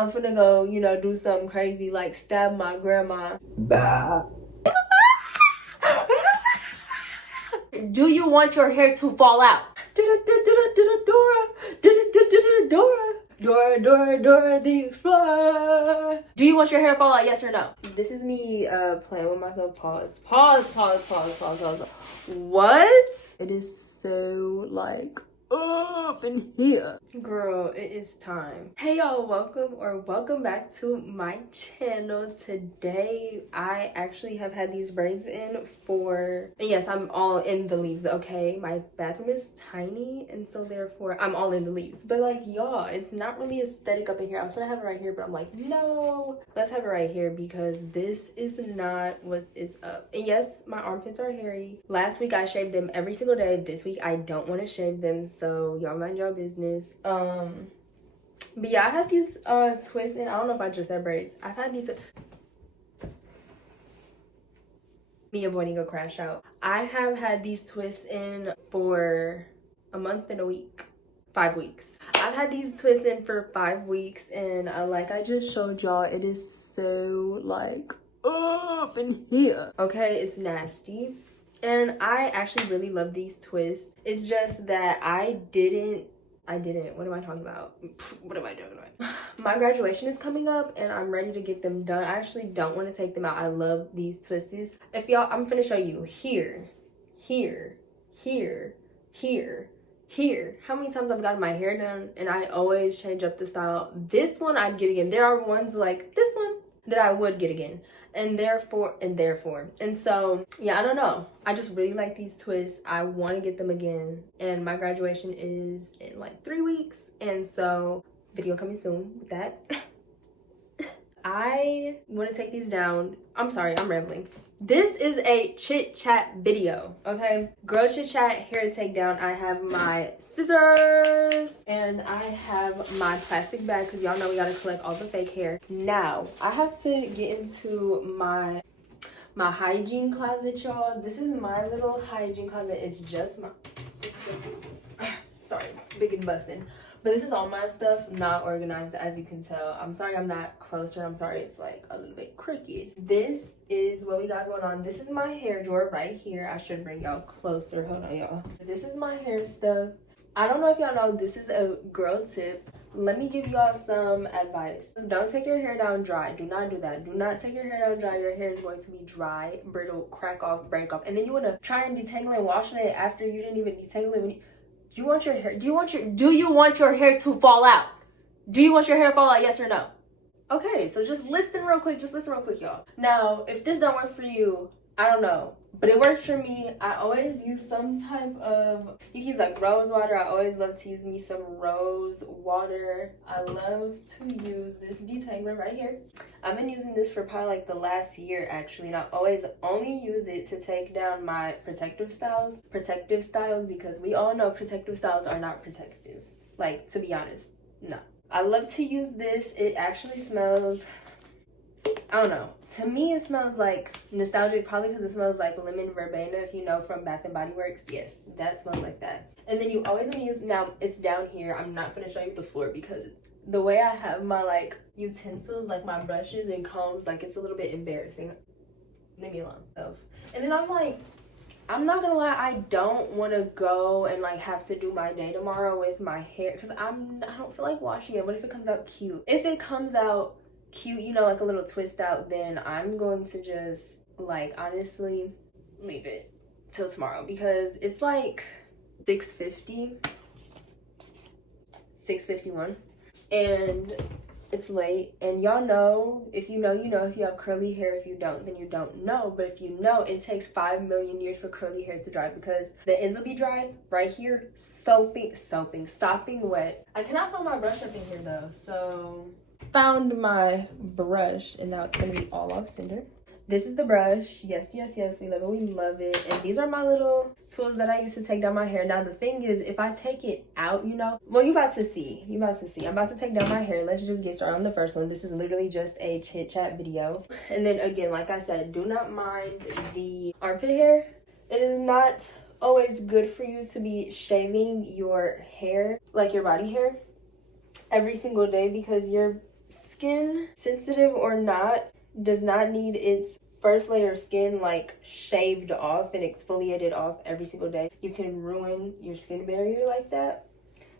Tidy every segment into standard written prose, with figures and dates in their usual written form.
I'm finna go, you know, do something crazy like stab my grandma. Bah. Do you want your hair to fall out? Dora the Explorer. Do you want your hair to fall out? Yes or no? This is me playing with myself. Pause. What? It is so like up in here. Girl, it is time. Hey y'all, welcome back to my channel. Today I actually have had these braids in for, and yes, I'm all in the leaves, okay? My bathroom is tiny and so therefore I'm all in the leaves. But like y'all, it's not really aesthetic up in here. I was gonna have it right here, but I'm like, no, let's have it right here because this is not what is up. And yes, my armpits are hairy. Last week I shaved them every single day. This week I don't want to shave them, so y'all mind your business. But yeah, I had these twists, and I don't know if I just said braids. I've had these. Me avoiding a crash out. I have had these twists in for a month and a week. 5 weeks. I've had these twists in for 5 weeks, and like I just showed y'all, it is so like up in here. Okay, it's nasty. And I actually really love these twists. It's just that I didn't, what am I talking about? What am I doing? My graduation is coming up and I'm ready to get them done. I actually don't want to take them out. I love these twisties. If y'all, I'm gonna show you here. How many times I've gotten my hair done and I always change up the style. This one I'd get again. There are ones like this one that I would get again. And therefore. And so, yeah, I don't know. I just really like these twists. I want to get them again. And my graduation is in like 3 weeks. And so, video coming soon with that. I want to take these down. I'm sorry, I'm rambling. This is a chit chat video, okay? Girl chit chat, hair to take down. I have my scissors and I have my plastic bag because y'all know we gotta collect all the fake hair. Now, I have to get into my hygiene closet, y'all. This is my little hygiene closet. It's just sorry, it's big and busting. But this is all my stuff, not organized, as you can tell. I'm sorry I'm not closer. I'm sorry it's like a little bit crooked. This is what we got going on. This is my hair drawer right here. I should bring y'all closer. Hold on, y'all. This is my hair stuff. I don't know if y'all know, this is a girl tip. Let me give y'all some advice. Don't take your hair down dry. Do not do that. Do not take your hair down dry. Your hair is going to be dry, brittle, crack off, break off. And then you want to try and detangle and wash it after you didn't even detangle it. When do you want your hair to fall out? Do you want your hair to fall out, yes or no? Okay, so just listen real quick, y'all. Now, if this don't work for you, I don't know, but it works for me. I always use some type of, you can use like rose water. I always love to use me some rose water. I love to use this detangler right here. I've been using this for probably like the last year actually, and I always only use it to take down my protective styles because we all know protective styles are not protective. Like, to be honest, no. I love to use this. It actually smells, I don't know. To me, it smells like nostalgic, probably because it smells like lemon verbena, if you know from Bath and Body Works. Yes, that smells like that. And then you always want to use, now it's down here. I'm not going to show you the floor because the way I have my like utensils, like my brushes and combs, like it's a little bit embarrassing. Leave me alone. So, and then I'm like, I'm not gonna lie, I don't want to go and like have to do my day tomorrow with my hair because I don't feel like washing it. What if it comes out cute? If it comes out cute, you know, like a little twist out, then I'm going to just like honestly leave it till tomorrow because it's like 6:51 and it's late. And y'all know, if you know, you know. If you have curly hair, if you don't, then you don't know. But if you know, it takes 5 million years for curly hair to dry because the ends will be dry right here, sopping wet. I cannot find my brush up in here though, so found my brush and now it's gonna be all off center. This is the brush. Yes, we love it. And these are my little tools that I use to take down my hair. Now the thing is, if I take it out, you know, well, you about to see. I'm about to take down my hair. Let's just get started on the first one. This is literally just a chit chat video. And then again, like I said, do not mind the armpit hair. It is not always good for you to be shaving your hair, like your body hair, every single day because your skin, sensitive or not, does not need its first layer of skin like shaved off and exfoliated off every single day. You can ruin your skin barrier like that.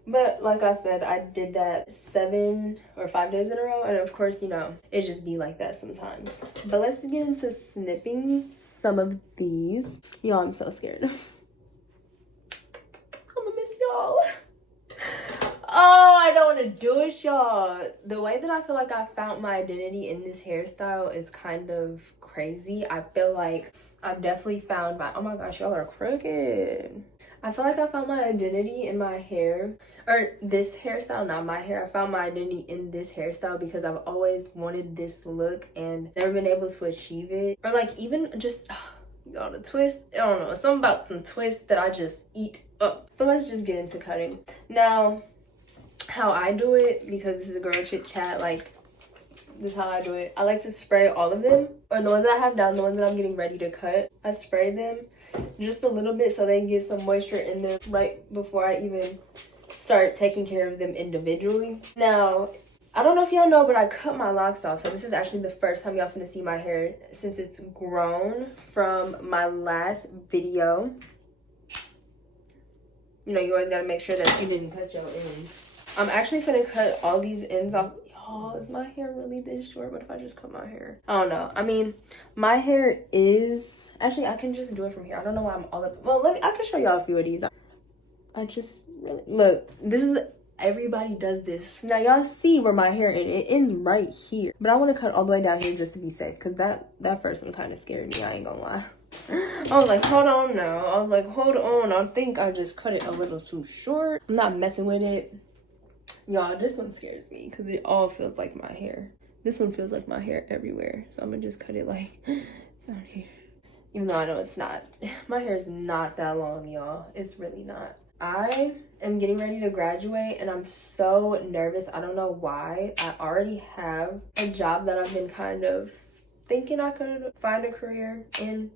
But like I said, I did that 7 or 5 days in a row, and of course, you know, it just be like that sometimes. But let's get into snipping some of these. Y'all, I'm so scared. I'm gonna miss y'all. Oh, I don't want to do it, y'all. The way that I feel like I found my identity in this hairstyle is kind of crazy. I feel like I've definitely found my, oh my gosh, y'all are crooked. I feel like I found my identity in my hair, or this hairstyle, not my hair. I found my identity in this hairstyle because I've always wanted this look and never been able to achieve it. Or like even just, y'all, the twist, I don't know, something about some twists that I just eat up. But let's just get into cutting. Now, how I do it, because this is a girl chit chat, like, this is how I do it. I like to spray all of them, or the ones that I have down, the ones that I'm getting ready to cut. I spray them just a little bit so they can get some moisture in them right before I even start taking care of them individually. Now, I don't know if y'all know, but I cut my locks off. So this is actually the first time y'all finna see my hair since it's grown from my last video. You know, you always gotta make sure that you didn't cut your ends. I'm actually gonna cut all these ends off. Y'all, is my hair really this short? What if I just cut my hair? I don't know. I mean, my hair is... Actually, I can just do it from here. I don't know why I'm all up... Well, I can show y'all a few of these. I just really... Look, this is... Everybody does this. Now, y'all see where my hair ends. It ends right here. But I want to cut all the way down here just to be safe. Because that first one kind of scared me. I ain't gonna lie. I was like, hold on now. I was like, hold on. I think I just cut it a little too short. I'm not messing with it. Y'all, this one scares me because it all feels like my hair. This one feels like my hair everywhere. So I'm gonna just cut it like down here. Even though I know it's not. My hair is not that long, y'all. It's really not. I am getting ready to graduate and I'm so nervous. I don't know why. I already have a job that I've been kind of thinking I could find a career in.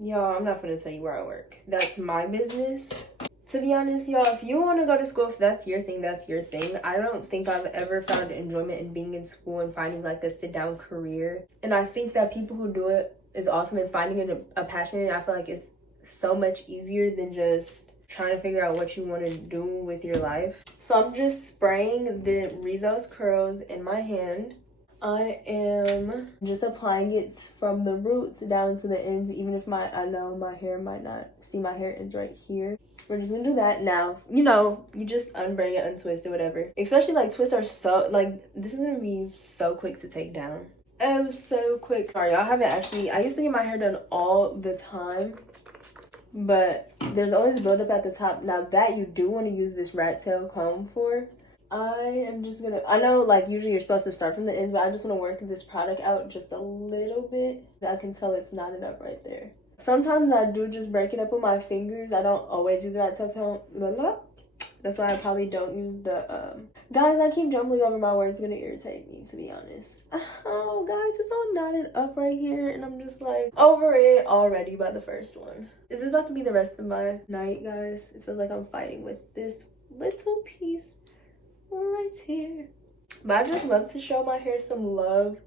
Y'all, I'm not gonna tell you where I work. That's my business. To be honest, y'all, if you want to go to school, if that's your thing, that's your thing. I don't think I've ever found enjoyment in being in school and finding like a sit-down career. And I think that people who do it is awesome, and finding a passion in it, I feel like it's so much easier than just trying to figure out what you want to do with your life. So I'm just spraying the Rizzo's curls in my hand. I am just applying it from the roots down to the ends, even if I know my hair might not see my hair ends right here. We're just gonna do that now. You know, you just unbraid it, untwist it, whatever. Especially like twists are so, like, this is gonna be so quick to take down. Oh, so quick. Sorry, I haven't actually, I used to get my hair done all the time, but there's always buildup at the top. Now that you do want to use this rat tail comb for, I am just gonna, I know like usually you're supposed to start from the ends, but I just want to work this product out just a little bit. I can tell it's not enough right there. Sometimes I do just break it up with my fingers. I don't always use the rat tail comb. That's why I probably don't use the, guys, I keep jumbling over my words. It's gonna irritate me, to be honest. Oh, guys, it's all knotted up right here, and I'm just like over it already by the first one. Is this about to be the rest of my night, guys? It feels like I'm fighting with this little piece right here. But I just love to show my hair some love.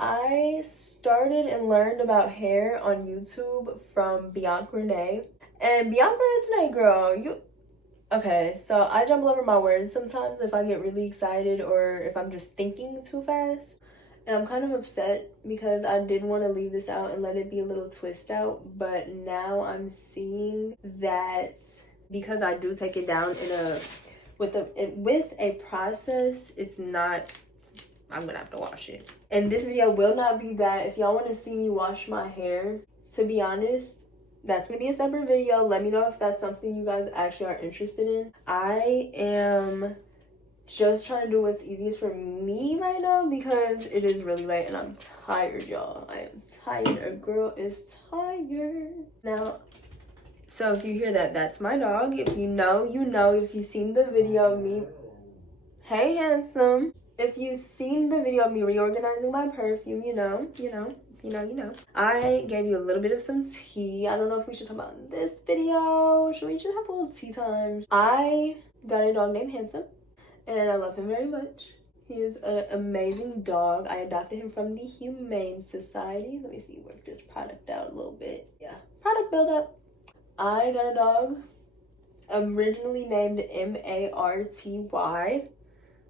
I started and learned about hair on YouTube from Bianca Renee. And Bianca Renee, girl, you... Okay, so I jumble over my words sometimes if I get really excited or if I'm just thinking too fast. And I'm kind of upset because I did want to leave this out and let it be a little twist out. But now I'm seeing that because I do take it down in a... with a process, it's not... I'm gonna have to wash it. And this video will not be that. If y'all want to see me wash my hair, to be honest, that's gonna be a separate video. Let me know if that's something you guys actually are interested in. I am just trying to do what's easiest for me right now because it is really late and I'm tired, y'all. I am tired. A girl is tired. Now, so if you hear that, that's my dog. If you know, you know. If you've seen the video of me, hey, handsome. If you've seen the video of me reorganizing my perfume, you know. I gave you a little bit of some tea. I don't know if we should talk about this video. Should we just have a little tea time? I got a dog named Handsome, and I love him very much. He is an amazing dog. I adopted him from the Humane Society. Let me see, work this product out a little bit. Yeah, product build up. I got a dog originally named Marty.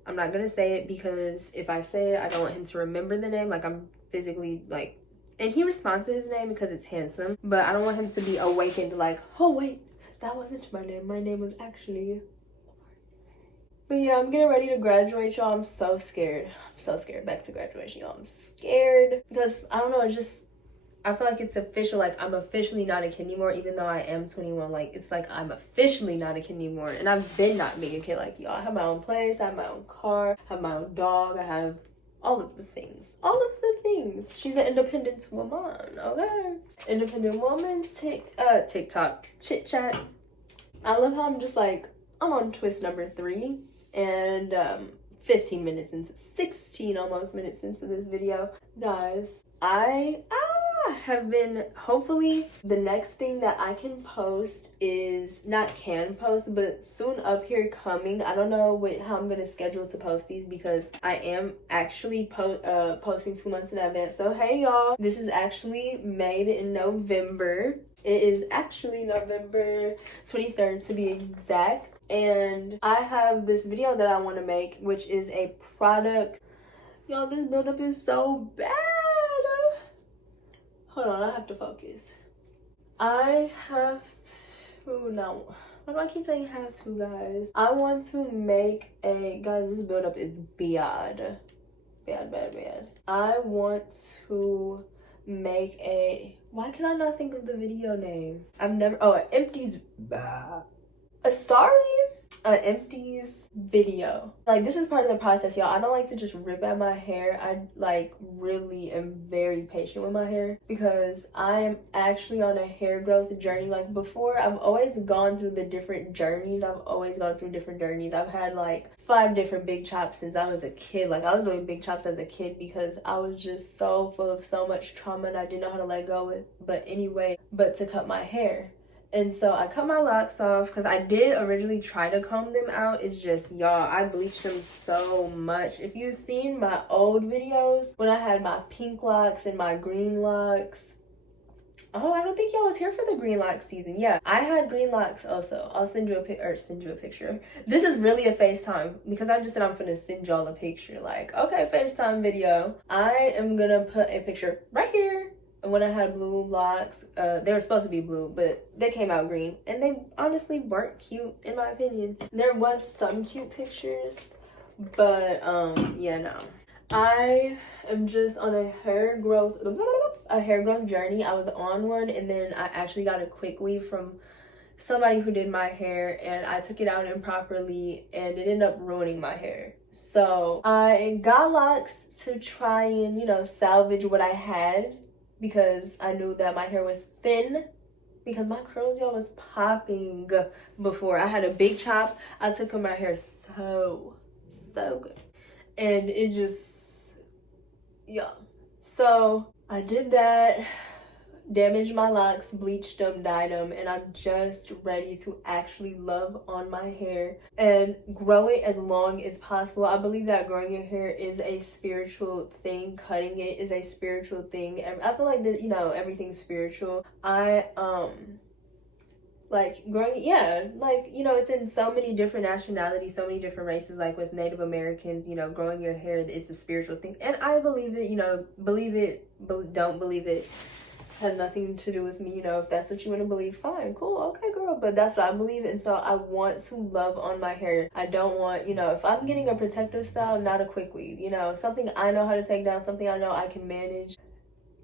I'm not gonna say it because if I say it, I don't want him to remember the name. Like, I'm physically like, and he responds to his name because it's handsome, but I don't want him to be awakened like, oh wait, that wasn't my name. My name was actually. But yeah, I'm getting ready to graduate, y'all. I'm so scared. I'm so scared. Back to graduation, y'all. I'm scared because I don't know. It's just, I feel like it's official. Like, I'm officially not a kid anymore, even though I am 21. Like, it's like I'm officially not a kid anymore. And I've been not being a kid. Like, y'all, I have my own place. I have my own car. I have my own dog. I have all of the things. All of the things. She's an independent woman, okay? Independent woman, TikTok, chit chat. I love how I'm just like, I'm on twist number 3. And 15 minutes into 16 almost minutes into this video, guys, I have been, hopefully the next thing that I can post is not can post, but soon up here coming. I don't know how I'm gonna schedule to post these because I am actually posting 2 months in advance. So hey y'all, this is actually made in November. It is actually November 23rd to be exact. And I have this video that I want to make, which is a product. Y'all, this buildup is so bad. Hold on, I have to focus. I have to, now, why do I keep saying have to, guys? I want to make guys, this buildup is bad. Bad. I want to make why can I not think of the video name? Empties. Empties video. Like, this is part of the process, y'all. I don't like to just rip at my hair. I like really am very patient with my hair because I'm actually on a hair growth journey. Like, before, I've always gone through the different journeys. I've had like 5 different big chops since I was a kid. Like, I was doing big chops as a kid because I was just so full of so much trauma and I didn't know how to let go with, but to cut my hair. And so I cut my locks off because I did originally try to comb them out. It's just, y'all, I bleached them so much. If you've seen my old videos when I had my pink locks and my green locks. Oh, I don't think y'all was here for the green lock season. Yeah, I had green locks also. I'll send you a picture. This is really a FaceTime because I just said I'm gonna send y'all a picture. Like, okay, FaceTime video. I am gonna put a picture right here. When I had blue locks, they were supposed to be blue, but they came out green. And they honestly weren't cute, in my opinion. There was some cute pictures, but yeah, no. I am just on a hair growth journey. I was on one, and then I actually got a quick weave from somebody who did my hair, and I took it out improperly, and it ended up ruining my hair. So I got locks to try and, you know, salvage what I had, because I knew that my hair was thin, because my curls, y'all, was popping before. I had a big chop. I took my hair so good. And it just, yeah. So I did that, damaged my locks, bleached them, dyed them, and I'm just ready to actually love on my hair and grow it as long as possible. I believe that growing your hair is a spiritual thing. Cutting it is a spiritual thing. And I feel like that, you know, everything's spiritual. Like growing, yeah, like, you know, it's in so many different nationalities, so many different races. Like with Native Americans, you know, growing your hair is a spiritual thing, and I believe it. You know, believe it, don't believe it, has nothing to do with me. You know, if that's what you want to believe, fine, cool, okay, girl. But that's what I believe, and so I want to love on my hair. I don't want, you know, if I'm getting a protective style, not a quick weave, you know, something I know how to take down, something I know I can manage.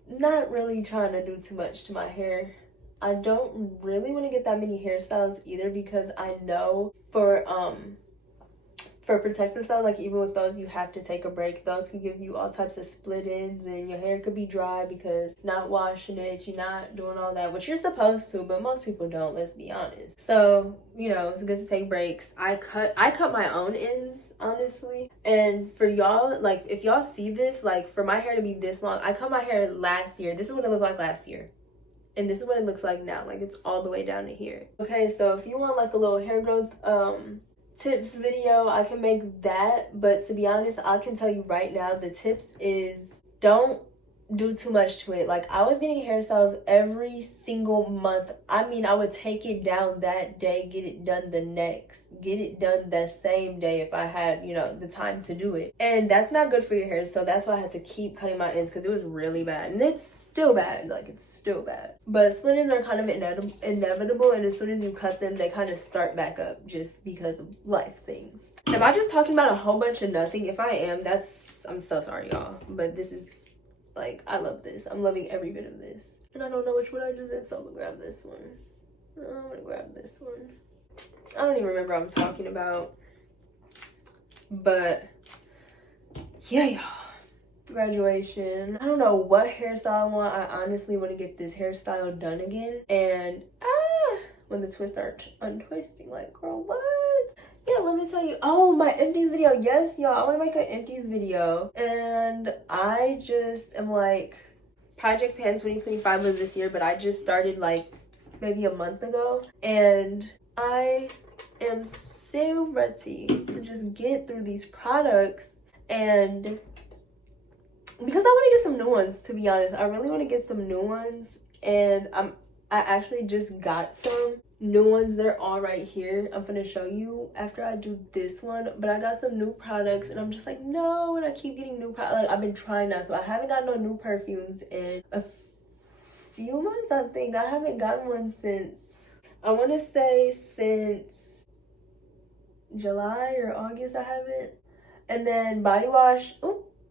Not really trying to do too much to my hair. I don't really want to get that many hairstyles either, because I know for protective style, like even with those, you have to take a break. Those can give you all types of split ends, and your hair could be dry because not washing it, you're not doing all that, which you're supposed to, but most people don't, let's be honest. So, you know, it's good to take breaks. I cut my own ends, honestly. And for y'all, like, if y'all see this, like, for my hair to be this long, I cut my hair last year. This is what it looked like last year. And this is what it looks like now. Like, it's all the way down to here. Okay, so if you want like a little hair growth tips video, I can make that. But to be honest, I can tell you right now, the tips is don't do too much to it. Like, I was getting hairstyles every single month. I mean, I would take it down that day, get it done the same day if I had, you know, the time to do it. And that's not good for your hair, so that's why I had to keep cutting my ends, because it was really bad. And it's still bad, like, it's still bad. But split ends are kind of inevitable, and as soon as you cut them, they kind of start back up just because of life things. Am I just talking about a whole bunch of nothing? If I am, I'm so sorry, y'all. But this is, like, I love this. I'm loving every bit of this. And I don't know which one I just did, so I'm gonna grab this one. I'm gonna grab this one. I don't even remember what I'm talking about. But, yeah, y'all. Graduation. I don't know what hairstyle I want. I honestly want to get this hairstyle done again. And, when the twists start untwisting, like, girl, what? Yeah, let me tell you. Oh, my empties video. Yes, y'all. I want to make an empties video. And I just am like, Project Pan 2025 was this year, but I just started like maybe a month ago. And I am so ready to just get through these products. And because I want to get some new ones, to be honest. I really want to get some new ones. And I actually just got some new ones. They're all right here. I'm gonna show you after I do this one. But I got some new products and I'm just like, no. And I keep getting new products. Like, I've been trying not to. I haven't got no new perfumes in a few months, I think. I haven't gotten one since, I want to say since July or August. I haven't. And then body wash,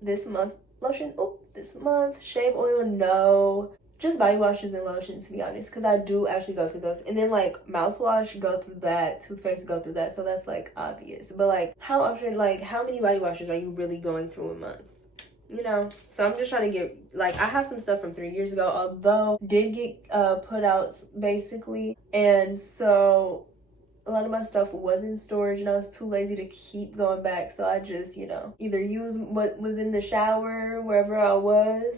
this month. Lotion, this month. Shave oil, no. Just body washes and lotion, to be honest, because I do actually go through those. And then, like, mouthwash, go through that. Toothpaste, go through that. So that's, like, obvious. But, like, how often, like, how many body washes are you really going through a month? You know? So I'm just trying to get, like, I have some stuff from 3 years ago, although did get put out, basically. And so a lot of my stuff was in storage and I was too lazy to keep going back. So I just, you know, either use what was in the shower, wherever I was,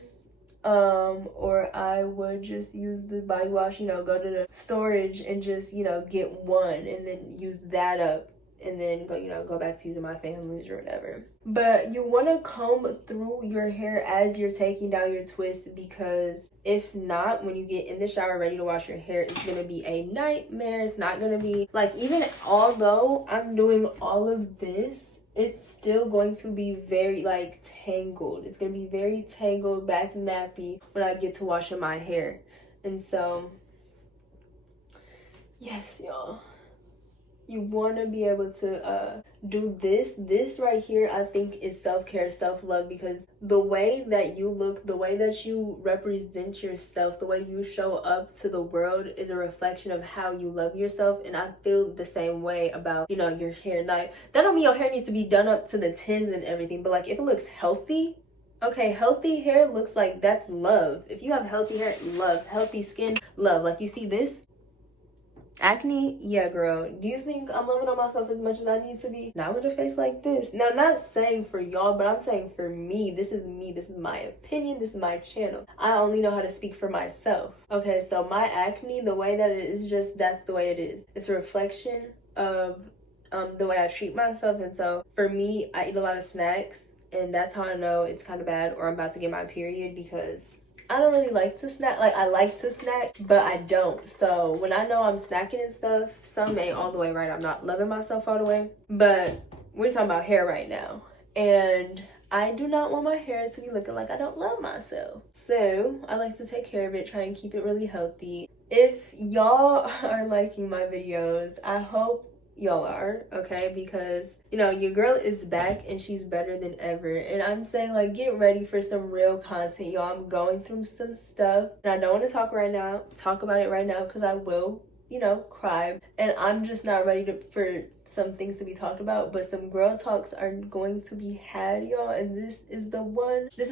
or I would just use the body wash, you know, go to the storage and just, you know, get one and then use that up and then go, you know, go back to using my family's or whatever. But you want to comb through your hair as you're taking down your twists, because if not, when you get in the shower ready to wash your hair, it's going to be a nightmare. It's not going to be, like, even although I'm doing all of this, it's still going to be very, like, tangled. It's going to be very tangled, back nappy when I get to washing my hair. And so, yes, y'all. You want to be able to do this. This right here, I think, is self-care, self-love, because the way that you look, the way that you represent yourself, the way you show up to the world is a reflection of how you love yourself. And I feel the same way about, you know, your hair. Now, that don't mean your hair needs to be done up to the tins and everything, but, like, if it looks healthy, okay, healthy hair looks like that's love. If you have healthy hair, love. Healthy skin, love. Like, you see this? Acne, yeah, girl. Do you think I'm loving on myself as much as I need to be? Not with a face like this. Now, not saying for y'all, but I'm saying for me. This is me. This is my opinion. This is my channel. I only know how to speak for myself. Okay, so my acne, the way that it is, just that's the way it is. It's a reflection of the way I treat myself. And so for me, I eat a lot of snacks, and that's how I know it's kind of bad or I'm about to get my period, because I don't really like to snack. Like, I like to snack, but I don't. So when I know I'm snacking and stuff, some ain't all the way right. I'm not loving myself all the way. But we're talking about hair right now. And I do not want my hair to be looking like I don't love myself. So I like to take care of it, try and keep it really healthy. If y'all are liking my videos, I hope y'all are, okay, because, you know, your girl is back and she's better than ever. And I'm saying, like, get ready for some real content, y'all. I'm going through some stuff and I don't want to talk about it right now, because I will, you know, cry, and I'm just not ready for some things to be talked about. But some girl talks are going to be had, y'all, and this is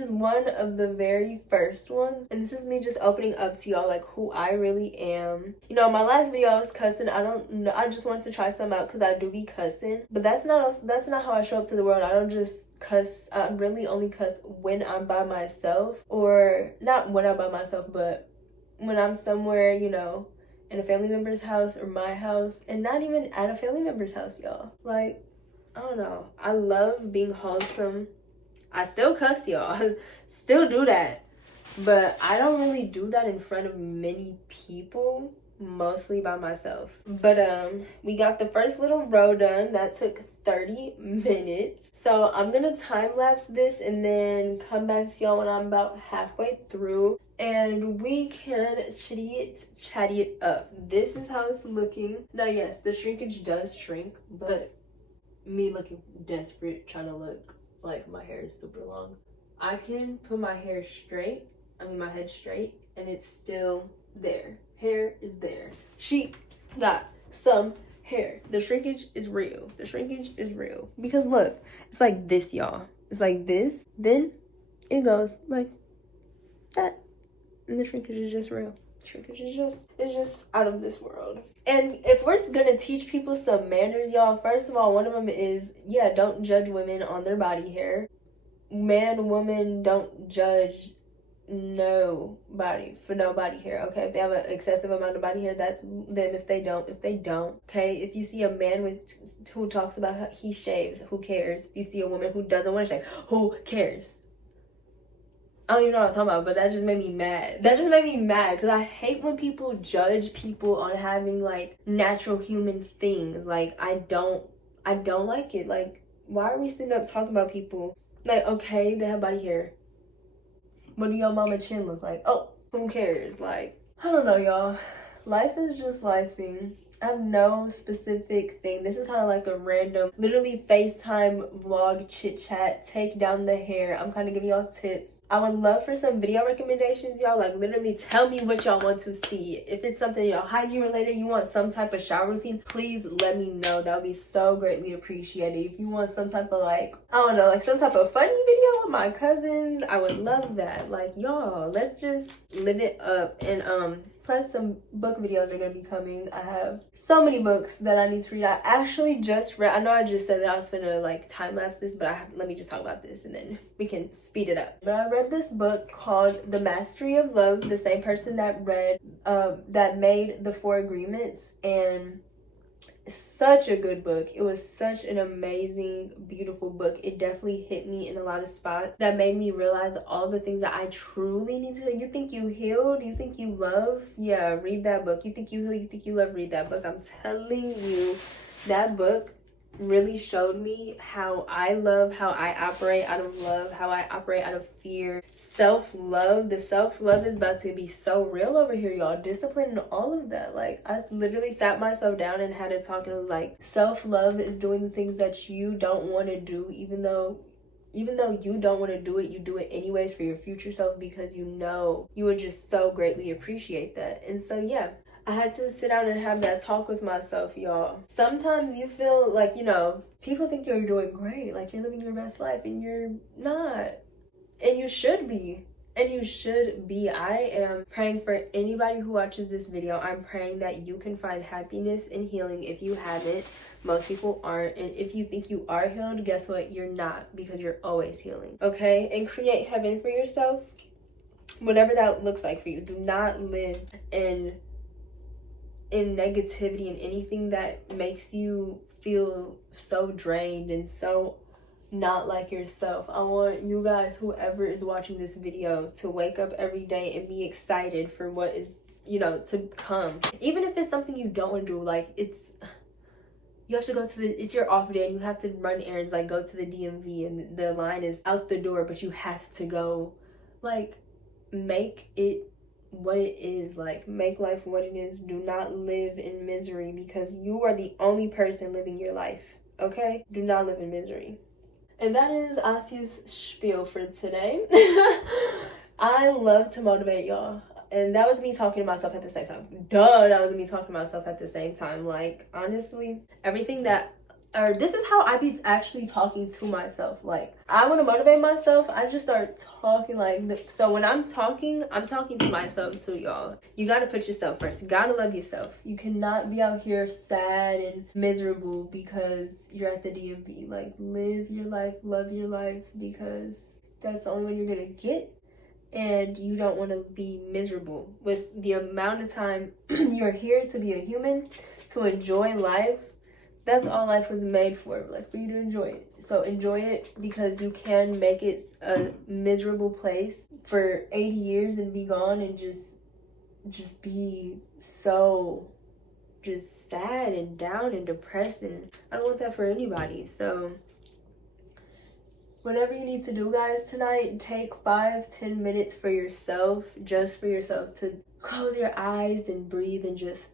one of the very first ones. And this is me just opening up to y'all, like, who I really am. You know, my last video I was cussing. I don't know, I just wanted to try some out because I do be cussing, but that's not how I show up to the world. I don't just cuss. I really only cuss when I'm by myself, or not when I'm by myself, but when I'm somewhere, you know, in a family member's house or my house, and not even at a family member's house, y'all. Like, I don't know. I love being wholesome. I still cuss, y'all. Still do that. But I don't really do that in front of many people, mostly by myself. But we got the first little row done. That took 30 minutes. So I'm gonna time lapse this and then come back to y'all when I'm about halfway through, and we can chatty it up. This is how it's looking. Now, yes, the shrinkage does shrink, but me looking desperate, trying to look like my hair is super long. I can put my hair straight, my head straight, and it's still there. Hair is there. She got some hair. The shrinkage is real. The shrinkage is real. Because look, it's like this, y'all. It's like this, then it goes like that. And the shrinkage is just real. Shrinkage is just out of this world. And if we're gonna teach people some manners, y'all, first of all, one of them is, yeah, don't judge women on their body hair. Man, woman, don't judge nobody for no body hair, okay? If they have an excessive amount of body hair, that's them. If they don't, okay? If you see a man who talks about how he shaves, who cares? If you see a woman who doesn't want to shave, who cares? I don't even know what I'm talking about, but that just made me mad. Because I hate when people judge people on having, like, natural human things. Like, I don't like it. Like, why are we sitting up talking about people? Like, okay, they have body hair. What do your mama chin look like? Oh, who cares? Like, I don't know, y'all. Life is just lifing. I have no specific thing. This is kind of like a random, literally FaceTime vlog chit chat. Take down the hair. I'm kind of giving y'all tips. I would love for some video recommendations, y'all. Like, literally tell me what y'all want to see. If it's something, y'all, hygiene related, you want some type of shower routine, please let me know. That would be so greatly appreciated. If you want some type of, like, I don't know, like some type of funny video with my cousins, I would love that. Like, y'all, let's just live it up. And plus some book videos are gonna be coming. I have so many books that I need to read. I actually just read, I know I just said that I was gonna like time lapse this, but let me just talk about this and then we can speed it up. But I read this book called The Mastery of Love, the same person that that made The Four Agreements, and such a good book. It was such an amazing, beautiful book. It definitely hit me in a lot of spots that made me realize all the things that I truly need to. You think you healed? You think you love? Yeah, read that book. You think you heal? You think you love? Read that book. I'm telling you, that book really showed me how I love, how I operate out of love, how I operate out of fear. Self-love, the self-love is about to be so real over here, y'all. Discipline and all of that. Like, I literally sat myself down and had a talk, and it was like, self-love is doing the things that you don't want to do, even though you don't want to do it, you do it anyways for your future self, because you know you would just so greatly appreciate that. And so yeah, I had to sit down and have that talk with myself, y'all. Sometimes you feel like, you know, people think you're doing great, like you're living your best life, and you're not. And you should be. I am praying for anybody who watches this video. I'm praying that you can find happiness and healing if you haven't. Most people aren't. And if you think you are healed, guess what? You're not, because you're always healing. Okay? And create heaven for yourself. Whatever that looks like for you. Do not live in negativity and anything that makes you feel so drained and so not like yourself. I want you guys, whoever is watching this video, to wake up every day and be excited for what is, you know, to come. Even if it's something you don't want to do, like you have to go to it's your off day and you have to run errands, like go to the DMV and the line is out the door, but you have to go. Like, make it what it is. Like, make life what it is. Do not live in misery, because you are the only person living your life. Okay? Do not live in misery. And that is Asia's spiel for today. I love to motivate y'all. And that was me talking to myself at the same time. That was me talking to myself at the same time. Like, honestly, this is how I be actually talking to myself. Like, I want to motivate myself. I just start talking like so when I'm talking to myself too, y'all. You got to put yourself first. You got to love yourself. You cannot be out here sad and miserable because you're at the DMV. Like, live your life, love your life, because that's the only way you're going to get and you don't want to be miserable with the amount of time you're here to be a human, to enjoy life. That's all life was made for, like for you to enjoy it. So enjoy it, because you can make it a miserable place for 80 years and be gone and just be so just sad and down and depressed, and I don't want that for anybody. So whatever you need to do, guys, tonight, take 5-10 minutes for yourself, just for yourself, to close your eyes and breathe and just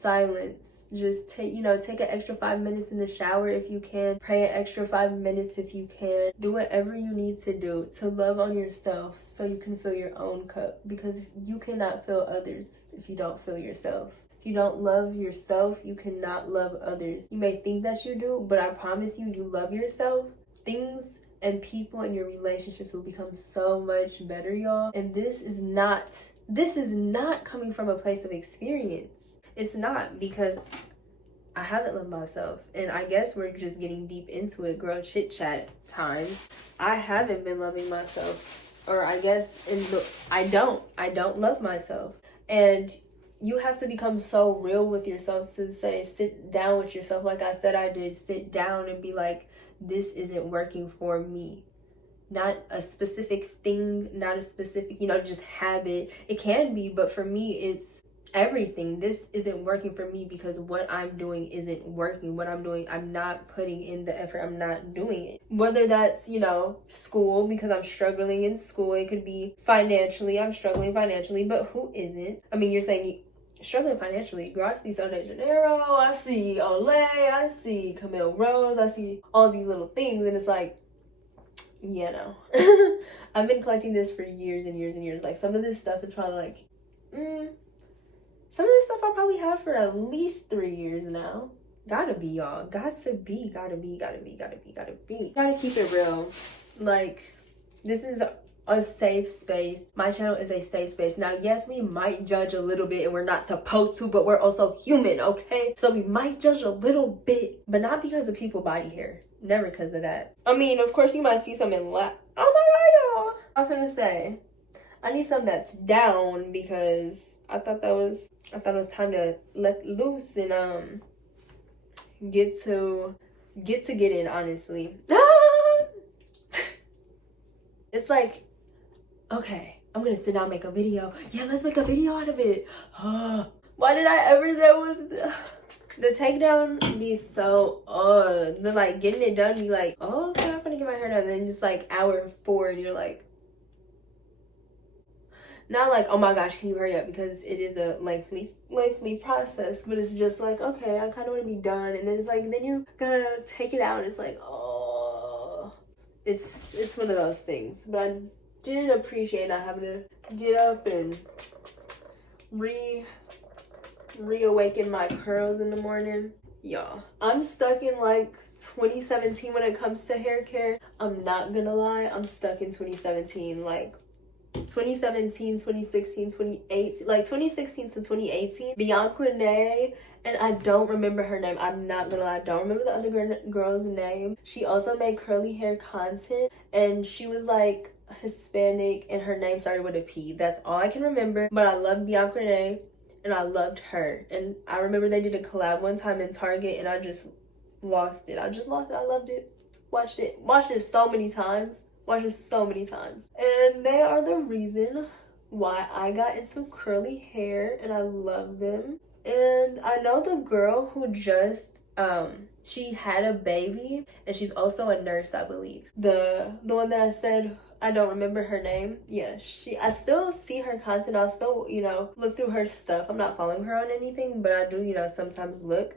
silence. Just take an extra 5 minutes in the shower if you can. Pray an extra 5 minutes if you can. Do whatever you need to do to love on yourself so you can fill your own cup, because you cannot fill others if you don't fill yourself. If you don't love yourself, you cannot love others. You may think that you do, but I promise you, you love yourself. Things and people in your relationships will become so much better, y'all. And this is not coming from a place of experience. It's not, because I haven't loved myself, and I guess we're just getting deep into it, girl chit chat time. I haven't been loving myself, or I guess I don't love myself. And you have to become so real with yourself to say, sit down with yourself, like I said I did, sit down and be like, this isn't working for me. Not a specific thing, not a specific, just habit. It can be, but for me, it's everything. This isn't working for me because what I'm doing isn't working. What I'm doing, I'm not putting in the effort. I'm not doing it. Whether that's, school, because I'm struggling in school. It could be financially. I'm struggling financially, but who isn't? I mean, you're saying struggling financially. Girl, I see Sol de Janeiro, I see Olay, I see Camille Rose, I see all these little things, and it's like, I've been collecting this for years and years and years. Like, some of this stuff is probably like, some of this stuff I probably have for at least 3 years now. Gotta be, y'all. Gotta be. Gotta keep it real. Like, this is a safe space. My channel is a safe space. Now, yes, we might judge a little bit, and we're not supposed to, but we're also human, okay? So we might judge a little bit, but not because of people body hair. Never because of that. I mean, of course, you might see something oh my god, y'all. I was gonna say, I need something that's down, because I thought it was time to let loose and get in, honestly. It's like, okay, I'm gonna sit down and make a video. Yeah, let's make a video out of it. Why did I ever say it was the takedown be so the like getting it done, you like, oh, okay, I'm gonna get my hair done, and then just like hour 4 and you're like, not like, oh my gosh, can you hurry up, because it is a lengthy process, but it's just like, okay, I kind of want to be done, and then it's like, then you gotta take it out, and it's like, oh, it's one of those things. But I did appreciate not having to get up and reawaken my curls in the morning. Y'all, I'm stuck in like 2017 when it comes to hair care. I'm not gonna lie, I'm stuck in 2017, like 2017, 2016, 2018, like 2016 to 2018. Bianca Renee, and I don't remember her name. I'm not gonna lie, I don't remember the other girl's name. She also made curly hair content, and she was like Hispanic, and her name started with a P. That's all I can remember. But I love Bianca Renee, and I loved her. And I remember they did a collab one time in Target, and I just lost it. I loved it. Watched it so many times. And they are the reason why I got into curly hair, and I love them. And I know the girl who just she had a baby, and she's also a nurse, I believe. The one that I said I don't remember her name. Yeah, I still see her content. I'll still, look through her stuff. I'm not following her on anything, but I do, sometimes look.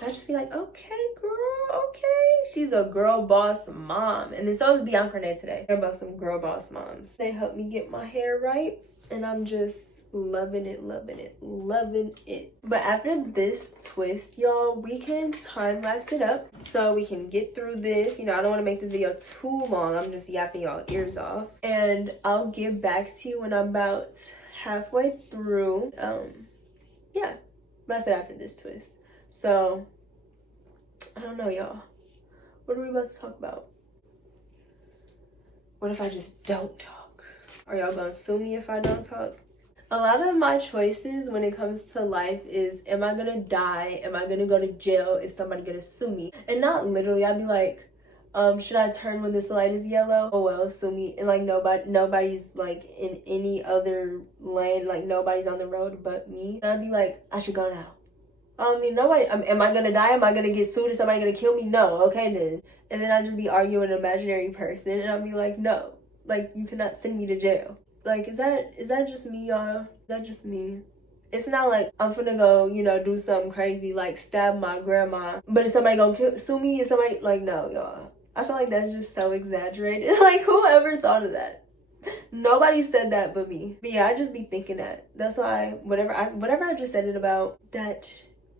And I just be like, okay, girl, okay. She's a girl boss mom. And then so is Bianca Renee today. They're both some girl boss moms. They helped me get my hair right, and I'm just loving it. But after this twist, y'all, we can time lapse it up so we can get through this. I don't want to make this video too long. I'm just yapping y'all ears off, and I'll get back to you when I'm about halfway through. Yeah, but I said after this twist. So I don't know, y'all. What are we about to talk about? What if I just don't talk? Are y'all gonna sue me if I don't talk? A lot of my choices when it comes to life is, am I gonna die? Am I gonna go to jail? Is somebody gonna sue me? And not literally, I'd be like, should I turn when this light is yellow? Oh well, sue me. And like nobody's like in any other lane, like nobody's on the road but me. And I'd be like, I should go now. I mean, nobody, am I gonna die? Am I gonna get sued? Is somebody gonna kill me? No, okay then. And then I'd just be arguing with an imaginary person and I'd be like, no, like you cannot send me to jail. Like, is that just me, y'all? Is that just me? It's not like I'm finna go, you know, do something crazy, like stab my grandma. But is somebody gonna sue me? Is somebody, like, no, y'all. I feel like that's just so exaggerated. Like, whoever thought of that? Nobody said that but me. But yeah, I just be thinking that. That's why whatever I just said it about, that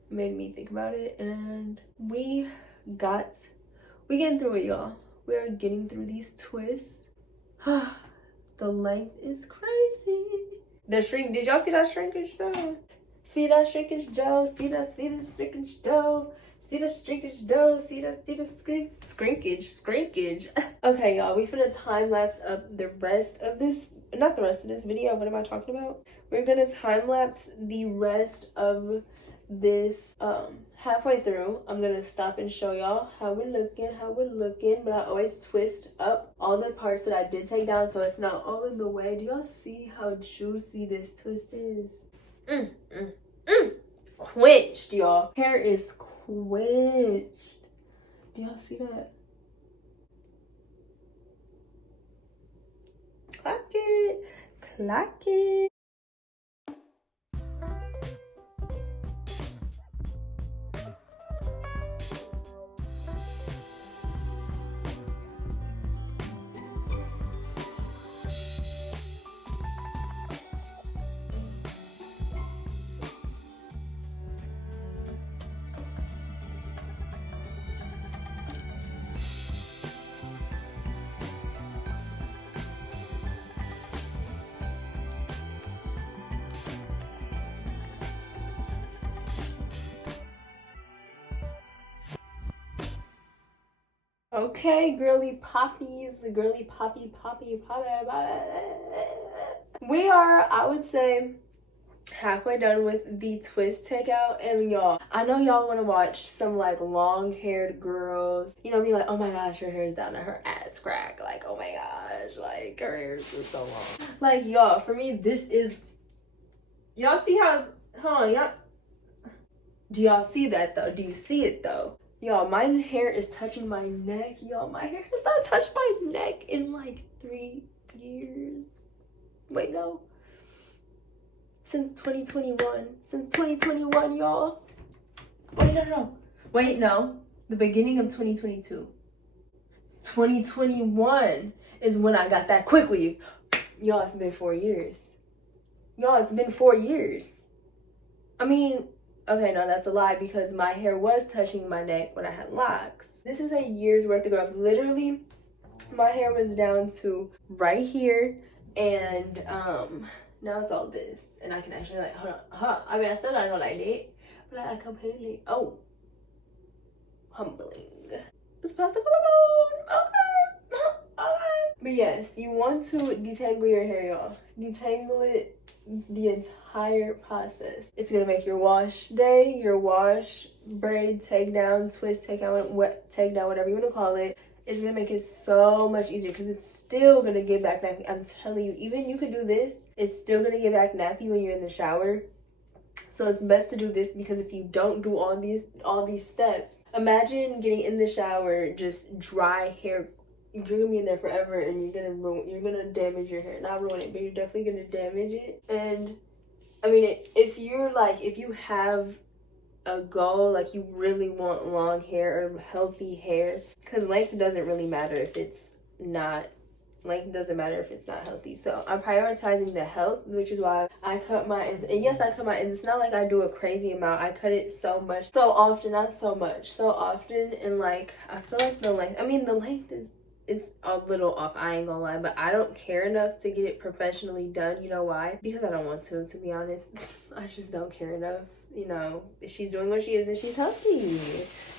made me think about it. And we getting through it, y'all. We are getting through these twists. The length is crazy. The shrink, did y'all see that shrinkage though? See that shrinkage though? See the shrinkage though? See the shrinkage though? See the shrinkage. Okay, y'all, we finna time lapse up the rest of this, not the rest of this video. What am I talking about? We're gonna time lapse the rest of this halfway through. I'm gonna stop and show y'all how we're looking, but I always twist up all the parts that I did take down so it's not all in the way. Do y'all see how juicy this twist is? Quenched, y'all. Hair is quenched. Do y'all see that? Clack it. Okay, girly poppies, girly poppy. We are, I would say, halfway done with the twist takeout. And y'all, I know y'all want to watch some like long-haired girls, you know, be like, oh my gosh, her hair's down to her ass crack. Like, oh my gosh, like her hair's just so long. Like, y'all, for me, this is, y'all see how it's, hold on, y'all, do y'all see that though? Do you see it though? Y'all, my hair is touching my neck. Y'all, my hair has not touched my neck in like 3 years. Wait, no. Since 2021. Since 2021, y'all. Wait, no. Wait, no. The beginning of 2022. 2021 is when I got that quick weave. Y'all, it's been 4 years. Y'all, it's been 4 years. I mean, okay, no, that's a lie because my hair was touching my neck when I had locks. This is a year's worth of growth. Literally, my hair was down to right here, and now it's all this. And I can actually, like, hold on. I mean, I still don't know like that, but I completely, humbling. It's supposed to come on. Okay. But yes, you want to detangle your hair, y'all. Detangle it the entire process. It's gonna make your wash day, your wash, braid, take down, twist, take down, whatever you want to call it. It's gonna make it so much easier because it's still gonna get back nappy. I'm telling you, even you could do this, it's still gonna get back nappy when you're in the shower. So it's best to do this because if you don't do all these steps, imagine getting in the shower, just dry hair. You're gonna be in there forever and you're gonna damage your hair. Not ruin it, but you're definitely gonna damage it. And I mean, if you have a goal, like you really want long hair or healthy hair, because length doesn't really matter if it's not healthy. So I'm prioritizing the health, which is why I cut my ends. And yes, I cut my ends. It's not like I do a crazy amount. I cut it so often, and like I feel like the length is, it's a little off, I ain't gonna lie, but I don't care enough to get it professionally done. You know why? Because I don't want to be honest. I just don't care enough. You know, she's doing what she is and she's healthy.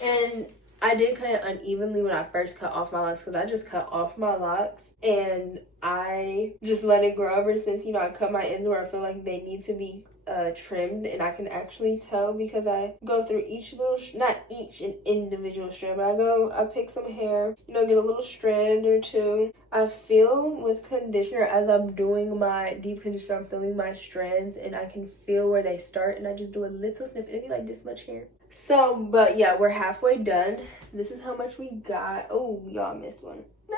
And I did cut it unevenly when I first cut off my locks because I just cut off my locks and I just let it grow ever since, you know, I cut my ends where I feel like they need to be trimmed, and I can actually tell because I go through each little, not each an individual strand, but I pick some hair, you know, get a little strand or two. I feel with conditioner as I'm doing my deep conditioner, I'm feeling my strands and I can feel where they start, and I just do a little snip. It'd be like this much hair. So, but yeah, we're halfway done. This is how much we got. Oh, y'all missed one. No!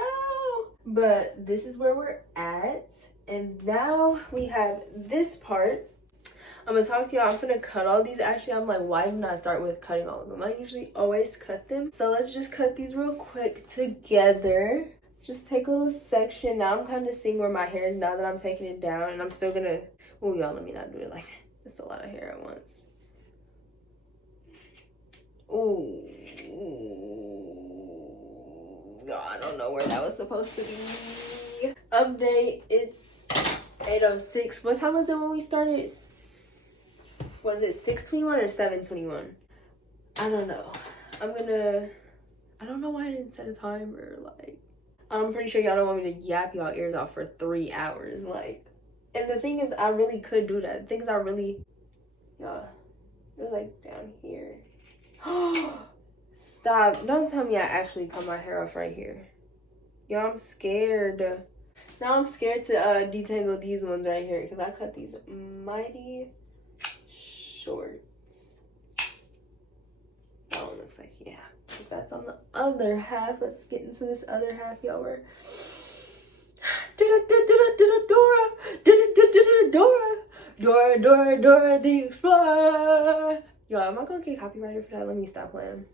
But this is where we're at. And now we have this part. I'm gonna talk to y'all. I'm gonna cut all these. Actually, I'm like, why didn't I start with cutting all of them? I usually always cut them. So let's just cut these real quick together. Just take a little section. Now I'm kind of seeing where my hair is now that I'm taking it down. And I'm still gonna, oh y'all, let me not do it like that. That's a lot of hair at once. Ooh. Y'all, I don't know where that was supposed to be. Update, it's 8:06. What time was it when we started? Was it 6:21 or 7:21? I don't know. I don't know why I didn't set a timer. Like, I'm pretty sure y'all don't want me to yap y'all ears off for 3 hours. Like, and the thing is, I really could do that. The thing is, y'all, it was like down here. Stop. Don't tell me I actually cut my hair off right here. Y'all, I'm scared. Now I'm scared to detangle these ones right here because I cut these mighty shorts. That one looks like, yeah. That's on the other half. Let's get into this other half, y'all. We're Dora the Explorer. Yo, am I gonna get copyrighted for that? Let me stop playing.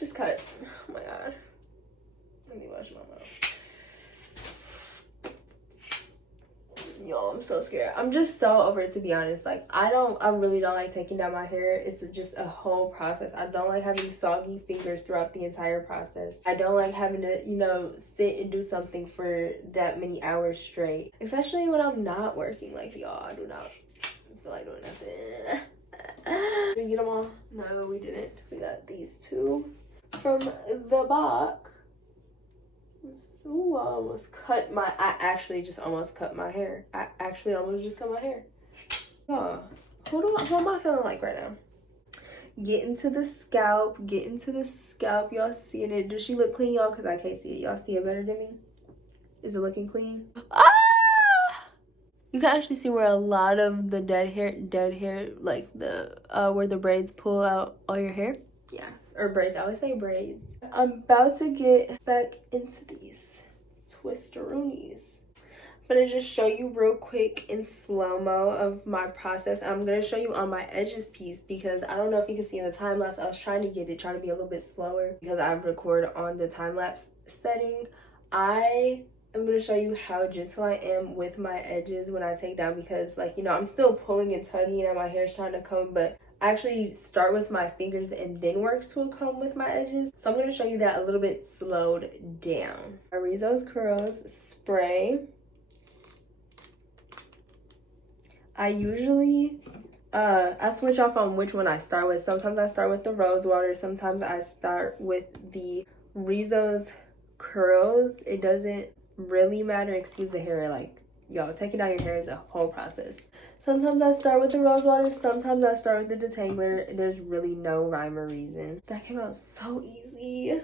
Just cut. Oh my god. Let me wash my mouth. Yo, I'm so scared. I'm just so over it, to be honest. Like, I really don't like taking down my hair. It's just a whole process. I don't like having soggy fingers throughout the entire process. I don't like having to, you know, sit and do something for that many hours straight. Especially when I'm not working. Like, y'all, I do not feel like doing nothing. Did we get them all? No, we didn't. We got these two from the box. Ooh, I actually just almost cut my hair. I actually almost just cut my hair. Oh, what am I feeling like right now? Get into the scalp. Y'all seeing it? Does she look clean, y'all? Because I can't see it. Y'all see it better than me? Is it looking clean? Ah! You can actually see where a lot of the dead hair, like the, where the braids pull out all your hair. Yeah, or braids. I always say braids. I'm about to get back into these twisteroonies. I'm gonna just show you real quick in slow-mo of my process. I'm gonna show you on my edges piece because I don't know if you can see in the time lapse. I was trying to be a little bit slower because I record on the time lapse setting. I'm gonna show you how gentle I am with my edges when I take down because, like, you know, I'm still pulling and tugging and my hair's trying to comb, but I actually start with my fingers and then work to a comb with my edges. So I'm going to show you that a little bit slowed down. My Rizzo's Curls spray. I usually, I switch off on which one I start with. Sometimes I start with the rose water. Sometimes I start with the Rizzo's Curls. It doesn't really matter. Excuse the hair, like, y'all, taking out your hair is a whole process. Sometimes I start with the rose water, sometimes I start with the detangler. There's really no rhyme or reason. That came out so easy.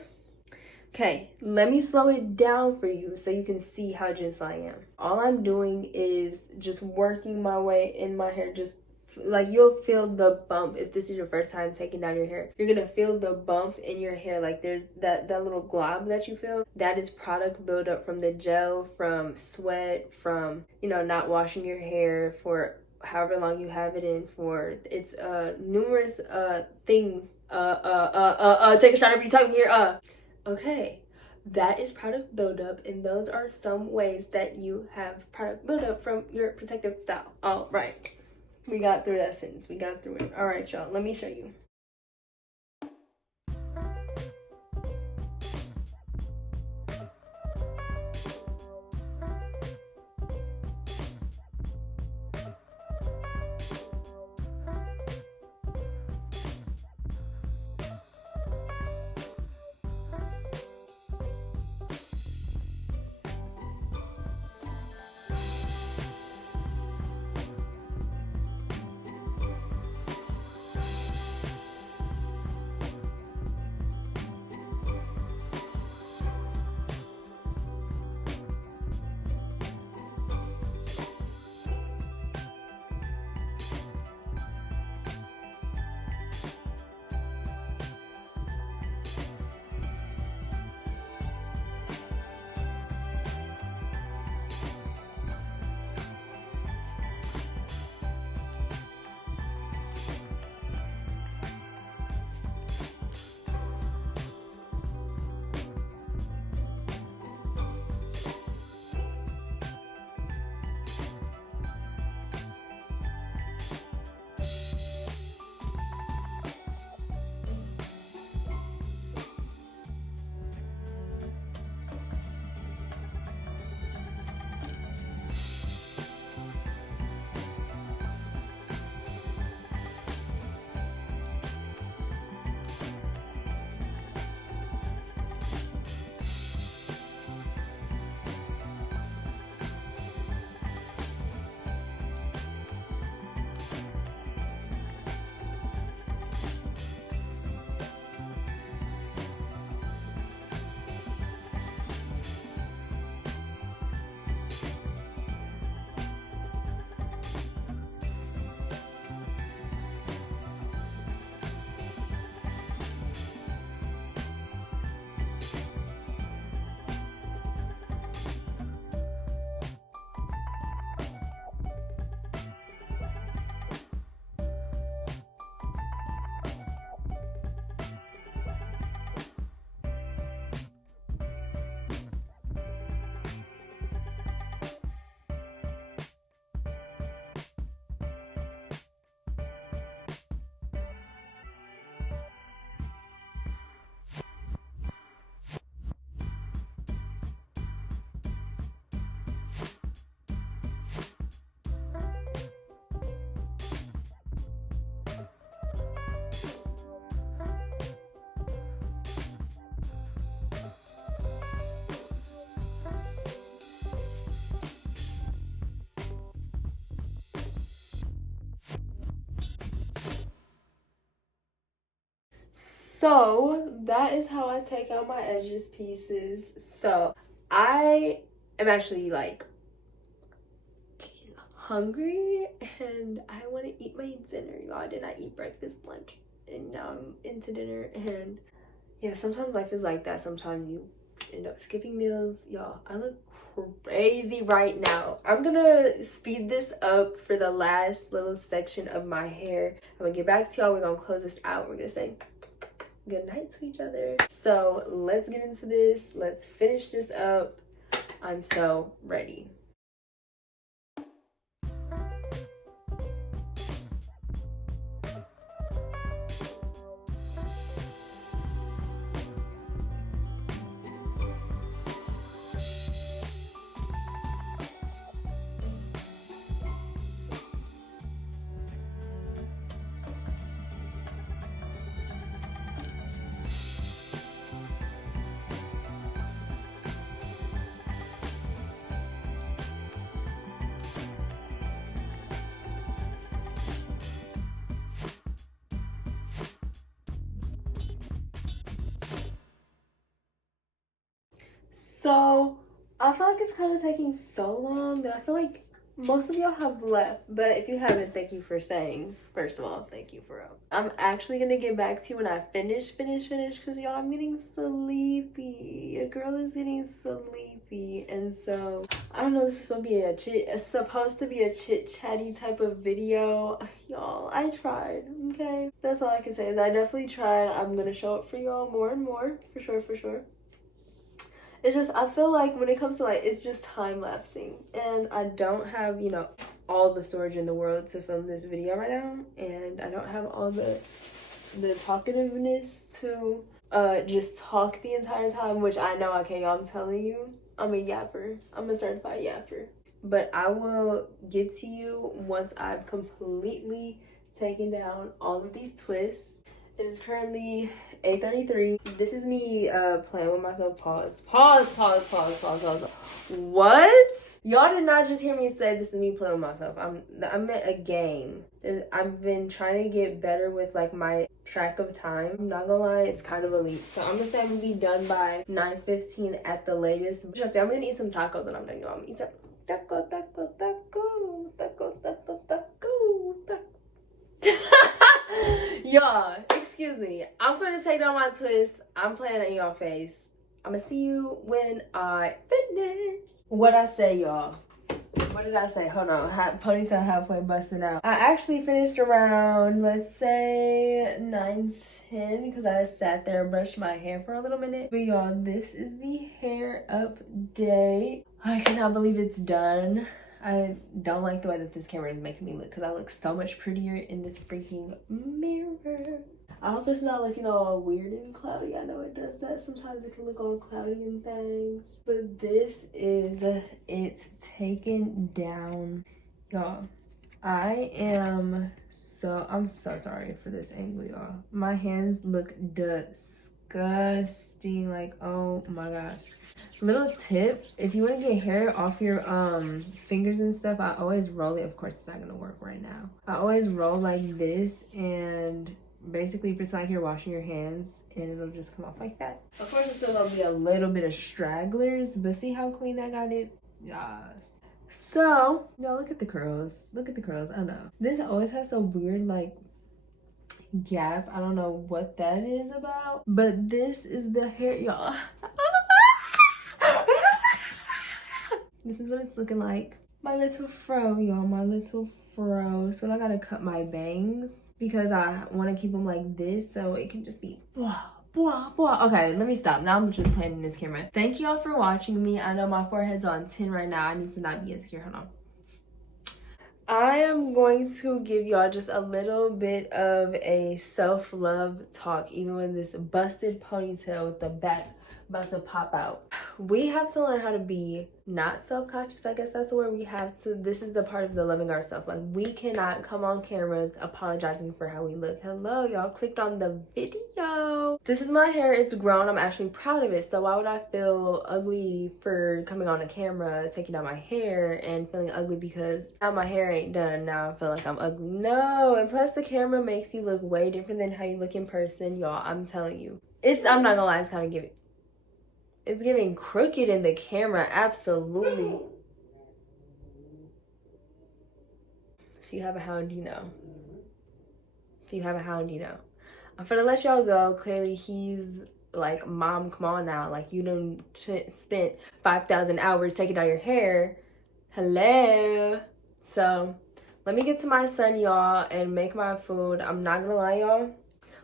Okay, let me slow it down for you so you can see how gentle I am. All I'm doing is just working my way in my hair, just like you'll feel the bump if this is your first time taking down your hair. You're gonna feel the bump in your hair, like there's that little glob that you feel. That is product buildup from the gel, from sweat, from, you know, not washing your hair for however long you have it in for. It's numerous things. Take a shot every time here. Okay, that is product buildup, and those are some ways that you have product buildup from your protective style. All right. We got through that sentence. We got through it. All right, y'all. Let me show you. So that is how I take out my edges pieces. So I am actually like hungry and I want to eat my dinner. Y'all, I did not eat breakfast, lunch, and now I'm into dinner. And yeah, sometimes life is like that. Sometimes you end up skipping meals. Y'all, I look crazy right now. I'm gonna speed this up for the last little section of my hair. I'm gonna get back to y'all. We're gonna close this out. We're gonna say good night to each other. So let's get into this. Let's finish this up. I'm so ready. So I feel like it's kind of taking so long that I feel like most of y'all have left, but if you haven't, thank you for staying. First of all, thank you for real. I'm actually gonna get back to you when I finish, because y'all, I'm getting sleepy. A girl is getting sleepy, and so I don't know, this is supposed to be a chit chatty type of video. Y'all, I tried, okay? That's all I can say is I definitely tried. I'm gonna show up for y'all more and more, for sure. It's just, I feel like when it comes to like, it's just time lapsing, and I don't have, you know, all the storage in the world to film this video right now, and I don't have all the talkativeness to just talk the entire time, which I know I can't. I'm telling you, I'm a yapper. I'm a certified yapper. But I will get to you once I've completely taken down all of these twists. It is currently 8:33. This is me playing with myself. Pause. What? Y'all did not just hear me say this is me playing with myself. I meant a game. I've been trying to get better with like my track of time. I'm not gonna lie, it's kind of elite. So I'm gonna say I'm gonna be done by 9:15 at the latest. Just say I'm gonna eat some tacos when I'm done. Y'all, I'm gonna eat some taco. Y'all, excuse me. I'm gonna take down my twist. I'm playing in your face. I'm gonna see you when I finish. What I say, y'all? What did I say? Hold on. Ponytail halfway busting out. I actually finished around, let's say, 9:10 because I sat there and brushed my hair for a little minute. But y'all, this is the hair update. I cannot believe it's done. I don't like the way that this camera is making me look because I look so much prettier in this freaking mirror. I hope it's not looking all weird and cloudy. I know it does that. Sometimes it can look all cloudy and things. But this is it taken down. Y'all, I'm so sorry for this angle, y'all. My hands look disgusting. Like, oh my gosh. Little tip, if you want to get hair off your fingers and stuff, I always roll it. Of course it's not gonna work right now. I always roll like this and basically pretend like you're washing your hands and it'll just come off like that. Of course it's still gonna be a little bit of stragglers, but see how clean I got it? Yes. So y'all, look at the curls. I know this always has a weird like gap. I don't know what that is about, but this is the hair, y'all. This is what it's looking like. My little fro, y'all, my little fro. So I gotta cut my bangs because I want to keep them like this so it can just be Okay, let me stop. Now I'm just playing in this camera. Thank y'all for watching me. I know my forehead's on 10 right now. I need to not be insecure. Hold on. I am going to give y'all just a little bit of a self-love talk, even with this busted ponytail with the back about to pop out. we have to learn how to be not self-conscious. I guess that's the word. We have to, this is the part of the loving ourselves. Like, we cannot come on cameras apologizing for how we look. Hello, y'all clicked on the video. This is my hair. It's grown. I'm actually proud of it. So why would I feel ugly for coming on a camera, taking out my hair, and feeling ugly because now my hair ain't done? Now I feel like I'm ugly. No. And plus, the camera makes you look way different than how you look in person, y'all. I'm telling you. I'm not gonna lie, it's giving crooked in the camera, absolutely. If you have a hound, you know. If you have a hound, you know. I'm finna let y'all go. Clearly, he's like, Mom, come on now. Like, you done spent 5,000 hours taking out your hair. Hello. So, let me get to my son, y'all, and make my food. I'm not gonna lie, y'all.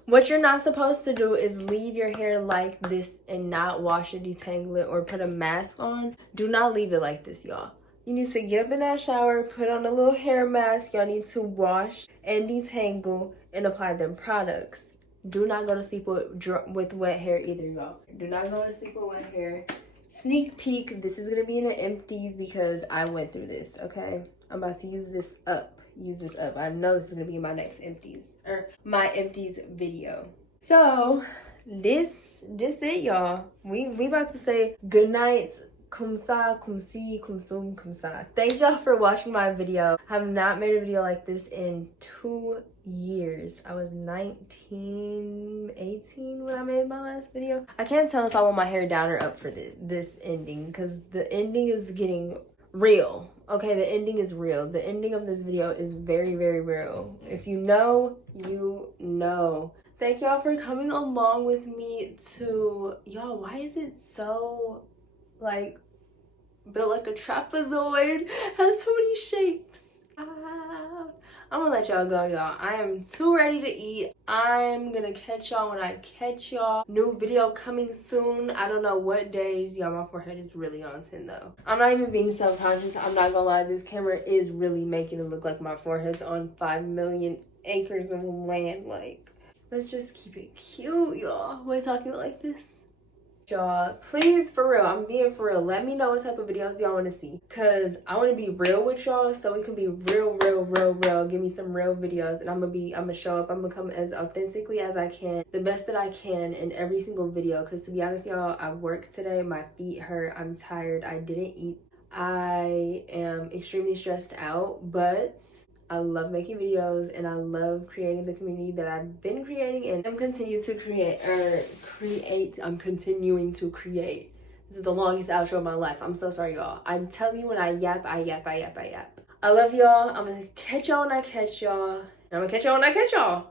What you're not supposed to do is leave your hair like this and not wash it, detangle it, or put a mask on. Do not leave it like this, y'all. You need to get up in that shower, put on a little hair mask. Y'all need to wash and detangle and apply them products. Do not go to sleep with wet hair either, y'all. Do not go to sleep with wet hair. Sneak peek, this is going to be in the empties because I went through this, okay? I'm about to use this up. I know this is gonna be my next empties, or my empties video. So this it, y'all. We about to say good night. Kumsa, kumsi, kumsum, kumsa. Thank y'all for watching my video. I have not made a video like this in 2 years. I was 19, 18 when I made my last video. I can't tell if I want my hair down or up for this ending, because the ending is getting real. Okay, the ending is real. The ending of this video is very, very real. If you know, you know. Thank y'all for coming along with me to, y'all, why is it so, like, built like a trapezoid? Has so many shapes. I'm gonna let y'all go, y'all. I am too ready to eat. I'm gonna catch y'all when I catch y'all. New video coming soon. I don't know what days. Y'all, my forehead is really on 10 though. I'm not even being self-conscious. I'm not gonna lie. This camera is really making it look like my forehead's on 5 million acres of land. Like, let's just keep it cute, y'all. Why talking like this? Y'all, please, for real, I'm being for real, let me know what type of videos y'all want to see, because I want to be real with y'all, so it can be real. Give me some real videos, and I'm gonna show up. I'm gonna come as authentically as I can, the best that I can in every single video, because to be honest, y'all, I worked today. My feet hurt. I'm tired. I didn't eat. I am extremely stressed out, but I love making videos, and I love creating the community that I've been creating, and I'm continuing to create. I'm continuing to create. This is the longest outro of my life. I'm so sorry, y'all. I'm telling you, when I yap, I yap. I love y'all. I'm gonna catch y'all when I catch y'all. And I'm gonna catch y'all when I catch y'all.